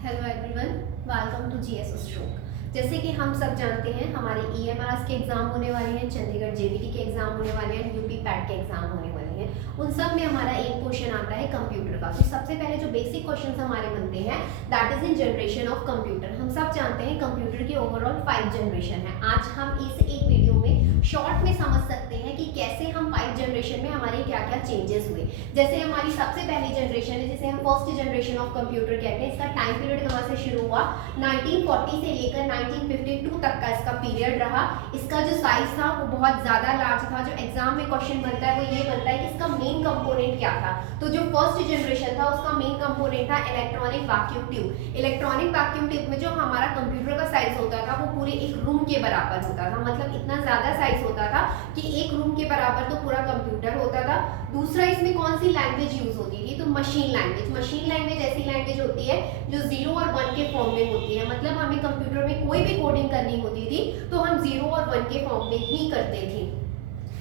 Hello everyone, welcome to GS stroke. जैसे कि हम सब जानते हैं हमारे ईएमआरएस के एग्जाम होने वाले हैं, चंडीगढ़ जेबीटी के एग्जाम होने वाले हैं, यूपी पैट के एग्जाम होने वाले हैं। उन सब में हमारा एक क्वेश्चन आता है कंप्यूटर का। तो सबसे पहले जो बेसिक क्वेश्चंस हमारे बनते हैं that is in generation of computer. हम सब जानते हैं कंप्यूटर की ओवरऑल 5 जनरेशन है। आज हम इस एक वीडियो में शॉर्ट में समझ सकते हैं कि कैसे हम 5 जनरेशन में हमारे क्या क्या चेंजेस हुए। जैसे हमारी सबसे पहली जनरेशन है जिसे हम फर्स्ट जनरेशन ऑफ कंप्यूटर कहते हैं। इसका टाइम पीरियड कहाँ से शुरू हुआ? 1940 से लेकर 1952 तक का इसका पीरियड रहा। इसका जो साइज था वो बहुत ज्यादा लार्ज था। जो एग्जाम में क्वेश्चन बनता है वो ये बनता है कि इसका मेन कंपोनेंट क्या था। तो जो फर्स्ट जनरेशन था उसका मेन कंपोनेंट था electronic vacuum tube. Electronic vacuum tube में जो हमारा कंप्यूटर का साइज होता था वो पूरे एक रूम के बराबर होता था। मतलब इतना ज्यादा साइज होता था कि एक रूम के बराबर तो पूरा कंप्यूटर होता था। दूसरा, इसमें कौन सी लैंग्वेज यूज होती थी? तो मशीन लैंग्वेज। मशीन लैंग्वेज ऐसी लैंग्वेज होती है जो 0 और 1 के फॉर्म में होती है। मतलब हमें कंप्यूटर में कोई भी कोडिंग करनी होती थी तो हम 0 और 1 के फॉर्म में ही करते थे।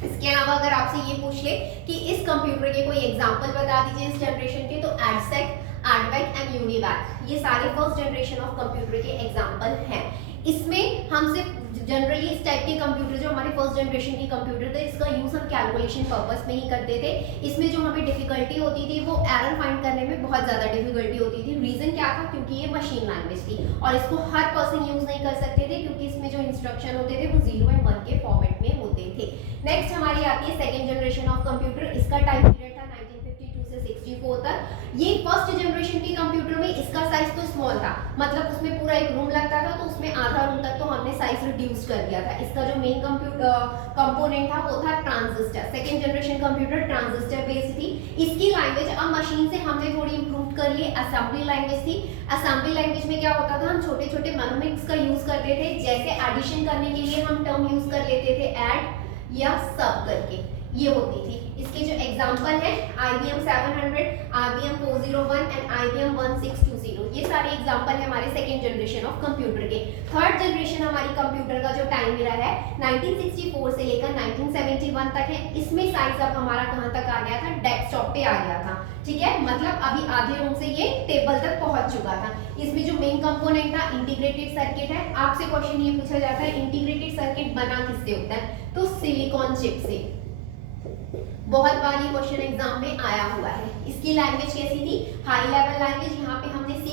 इसके अलावा अगर आपसे ये पूछ ले कि इस कंप्यूटर के कोई एग्जांपल बता दीजिए इस जनरेशन के, तो एडसेक, एडवेक एंड यूनिवैक ये सारे फर्स्ट जनरेशन ऑफ कंप्यूटर के एग्जांपल हैं। इसमें हम सिर्फ जनरली इस टाइप के कंप्यूटर जो हमारे फर्स्ट जनरेशन के कंप्यूटर थे इसका यूज हम कैलकुलेशन पर्पस में ही करते थे। इसमें जो हमें डिफिकल्टी होती थी वो एरर फाइंड करने में बहुत ज्यादा डिफिकल्टी होती थी। रीजन क्या था? क्योंकि ये मशीन लैंग्वेज थी और इसको हर पर्सन यूज नहीं कर सकते थे क्योंकि इसमें जो इंस्ट्रक्शन होते थे वो 0 एंड 1 के फॉर्मेट में होते थे। नेक्स्ट हमारी आती है सेकेंड जनरेशन ऑफ कंप्यूटर। इसका टाइम पीरियड था 1952 से 64 तक। ये फर्स्ट जनरेशन के कंप्यूटर में इसका साइज तो स्मॉल था, मतलब उसमें पूरा एक रूम लगता था तो उसमें आधा रूम तक तो हमने साइज रिड्यूस कर दिया था। इसका जो मेन कंपोनेंट था वो था transistor. Second generation computer transistor based थी। इसकी लैंग्वेज अब मशीन से हमने थोड़ी इंप्रूव कर ली, असेंबली लैंग्वेज थी। असेंबली लैंग्वेज में क्या होता था, हम छोटे छोटे मोनोमिक्स का यूज करते थे। जैसे एडिशन करने के लिए हम टर्म यूज कर लेते थे ऐड या सब करके, ये होती थी। इसके जो एग्जांपल है IBM 700, IBM 401 एंड IBM 1620, ये सारे एग्जांपल है हमारे सेकेंड जनरेशन ऑफ कंप्यूटर के। थर्ड जनरेशन हमारी कंप्यूटर का जो टाइम पीरियड है 1964 से लेकर 1971 तक है। इसमें साइज अब हमारा कहां तक आ गया था? डेस्कटॉप पे आ गया था। ठीक है, मतलब अभी आधे रूम से ये टेबल तक पहुंच चुका था। इसमें जो मेन कंपोनेंट था इंटीग्रेटेड सर्किट है। आपसे क्वेश्चन ये पूछा जाता है इंटीग्रेटेड सर्किट बना किससे होता है? तो सिलिकॉन चिप से। बहुत बार ये क्वेश्चन एग्जाम में आया हुआ है। इसकी लैंग्वेज कैसी थी? High level language. यहाँ पे हमने C++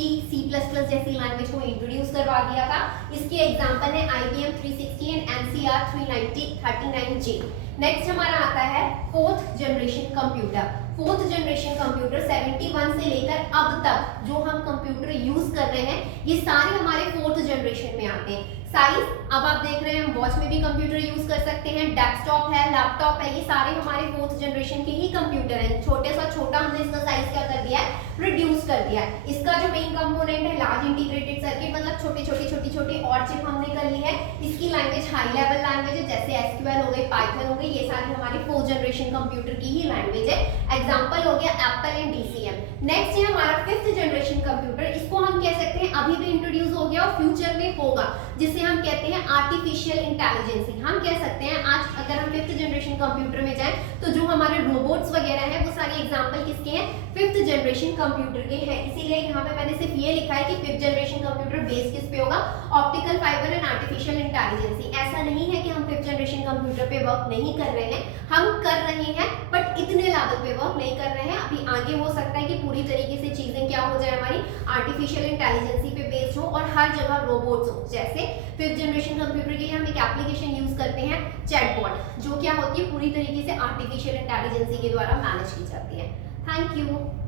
जैसी लैंग्वेज को इंट्रोड्यूस करवा दिया था। इसके एग्जांपल है IBM 360 and NCR 339J। Next हमारा आता है fourth generation computer. Fourth generation computer 71 से लेकर अब तक जो हम कंप्यूटर यूज कर रहे हैं ये सारे हमारे फोर्थ जनरेशन में आते हैं। साइज अब आप देख रहे हैं हम वॉच में भी कंप्यूटर यूज कर सकते हैं, डेस्कटॉप है, लैपटॉप है, ये सारे हमारे फोर्थ जनरेशन के ही कंप्यूटर हैं। छोटे सा छोटा हमने इसका साइज क्या कर दिया है? रिड्यूस कर दिया है। इसका जो मेन कंपोनेंट है लार्ज इंटीग्रेटेड सर्किट, मतलब छोटी छोटी और चिप हमने कर ली है। इसकी लैंग्वेज हाई लेवल लैंग्वेज है, जैसे SQL हो गई, पाइथन हो गई, ये सारी हमारे फोर्थ जनरेशन कंप्यूटर की ही लैंग्वेज है। एग्जाम्पल हो गया एप्पल एंड DCM। नेक्स्ट है हमारा फिफ्थ जनरेशन कंप्यूटर। इसको हम कह सकते हैं अभी भी इंट्रोड्यूस हो गया और फ्यूचर में होगा, जिसे हम कहते हैं आर्टिफिशियल इंटेलिजेंस। हम कह सकते हैं आज अगर हम फिफ्थ जनरेशन कंप्यूटर में जाएं तो जो हमारे रोबोट्स वगैरह हैं वो सारे एग्जांपल किसके हैं? फिफ्थ जनरेशन कंप्यूटर के हैं। इसीलिए यहाँ पे मैंने सिर्फ ये लिखा है कि फिफ्थ जनरेशन कंप्यूटर बेस किस पे होगा? Optical fibre and artificial intelligence. ऐसा नहीं है कि हम फिफ्थ जनरेशन कंप्यूटर पे वर्क नहीं कर रहे हैं, हम कर रहे हैं बट इतने लेवल पे वर्क नहीं कर रहे हैं। अभी आगे हो सकता है कि पूरी तरीके से चीजें क्या हो जाए हमारी आर्टिफिशियल इंटेलिजेंस पे बेस्ड हो और हर जगह रोबोट्स हो। जैसे फिफ्थ जनरेशन कंप्यूटर के लिए हम एक एप्लीकेशन यूज करते हैं चैटबॉट, जो क्या होती है पूरी तरीके से आर्टिफिशियल इंटेलिजेंस के द्वारा मैनेज की जाती है। Thank you.